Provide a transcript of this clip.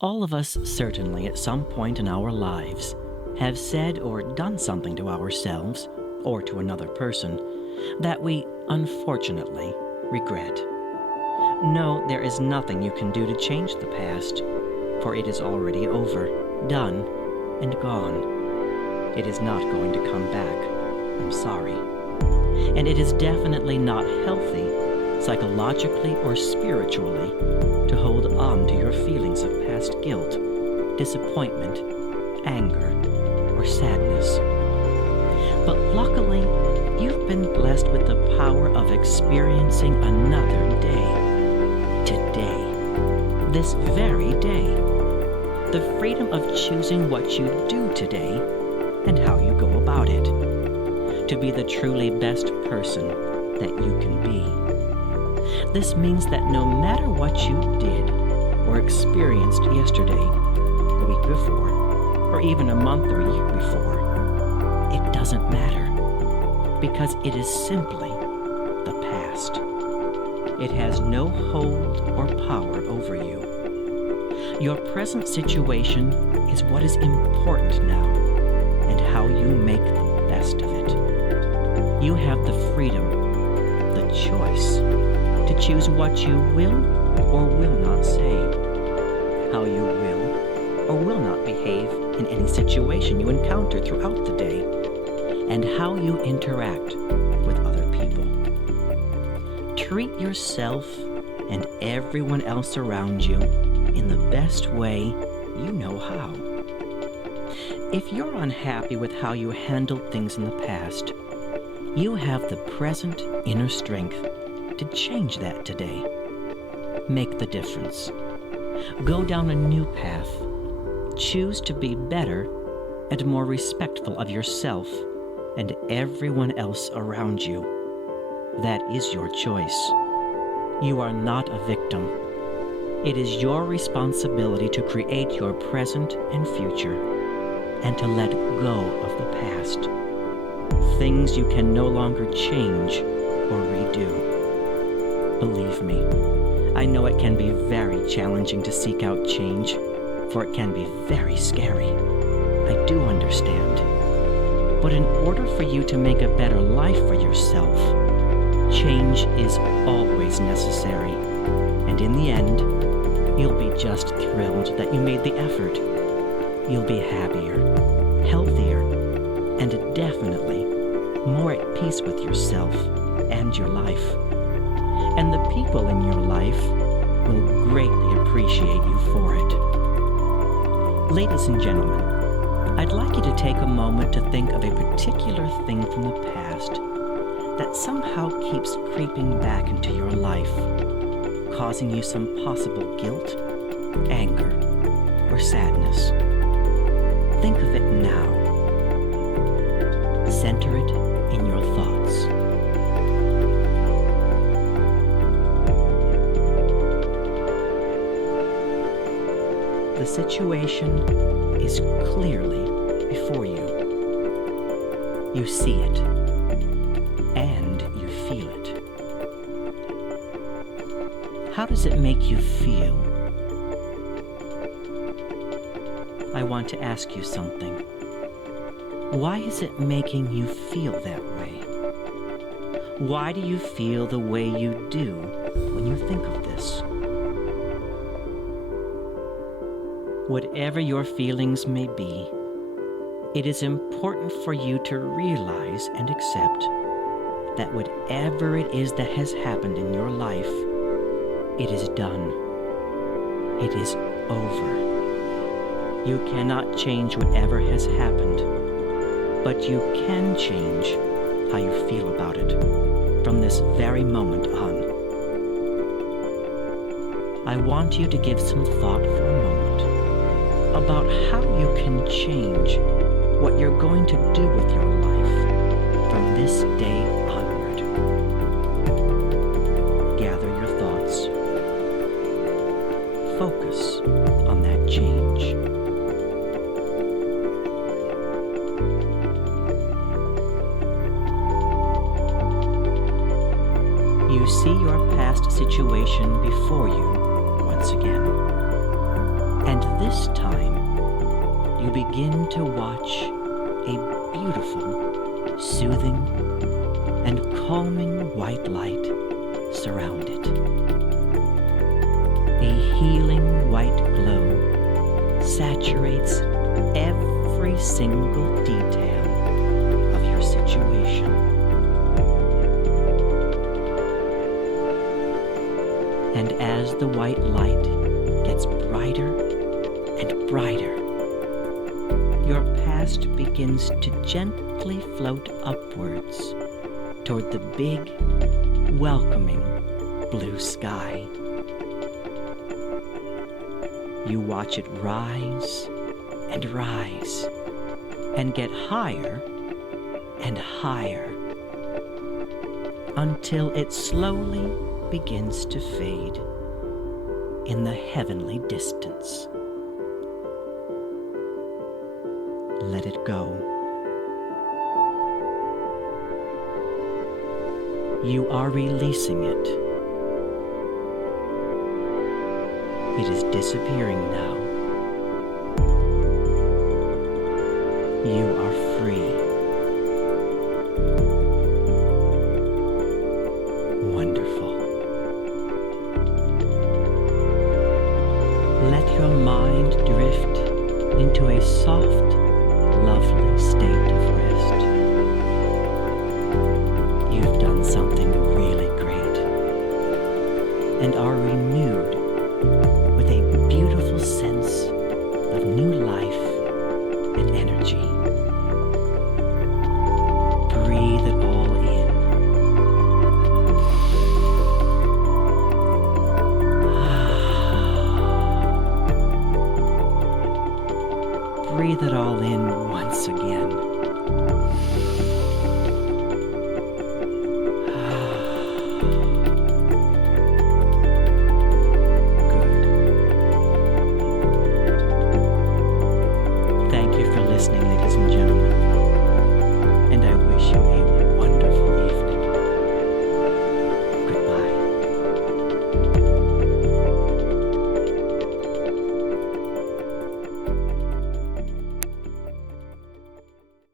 All of us certainly at some point in our lives have said or done something to ourselves or to another person that we unfortunately regret. No, there is nothing you can do to change the past, for it is already over, done, and gone. It is not going to come back. I'm sorry. And it is definitely not healthy, psychologically or spiritually, to hold on to your feelings of past guilt, disappointment, anger, or sadness. But luckily, you've been blessed with the power of experiencing another day. Today. This very day. The freedom of choosing what you do today and how you go about it. To be the truly best person that you can be. This means that no matter what you did or experienced yesterday, a week before, or even a month or a year before, it doesn't matter, because it is simply the past. It has no hold or power over you. Your present situation is what is important now, and how you make the best of it. You have the freedom, the choice, to choose what you will or will not say, how you will or will not behave in any situation you encounter throughout the day, and how you interact with other people. Treat yourself and everyone else around you in the best way you know how. If you're unhappy with how you handled things in the past, you have the present inner strength to change that today. Make the difference. Go down a new path. Choose to be better and more respectful of yourself and everyone else around you. That is your choice. You are not a victim. It is your responsibility to create your present and future, and to let go of the past. Things you can no longer change or redo. Believe me, I know it can be very challenging to seek out change, for it can be very scary. I do understand. But in order for you to make a better life for yourself, change is always necessary. And in the end, you'll be just thrilled that you made the effort. You'll be happier, healthier, and definitely more at peace with yourself and your life. And the people in your life will greatly appreciate you for it. Ladies and gentlemen, I'd like you to take a moment to think of a particular thing from the past that somehow keeps creeping back into your life, causing you some possible guilt, anger, or sadness. Think of it now. Center it in your thoughts. The situation is clearly before you. You see it, and you feel it. How does it make you feel? I want to ask you something. Why is it making you feel that way? Why do you feel the way you do when you think of this? Whatever your feelings may be, it is important for you to realize and accept that whatever it is that has happened in your life, it is done. It is over. You cannot change whatever has happened, but you can change how you feel about it from this very moment on. I want you to give some thought for a moment about how you can change what you're going to do with your life from this day onward. Gather your thoughts. Focus on that change. You see your past situation before you once again. And And this time, you begin to watch a beautiful, soothing, and calming white light surround it. A healing white glow saturates every single detail of your situation. And as the white light gets brighter and brighter, your past begins to gently float upwards toward the big, welcoming blue sky. You watch it rise and rise and get higher and higher until it slowly begins to fade in the heavenly distance. Let it go. You are releasing it. It is disappearing now. You are free. Wonderful. Let your mind drift into a soft, lovely state of rest. You've done something really great and are renewed with a beautiful sense of new life and energy. Breathe it all in. Breathe it all in once again. Good. Thank you for listening, ladies and gentlemen, and I wish you a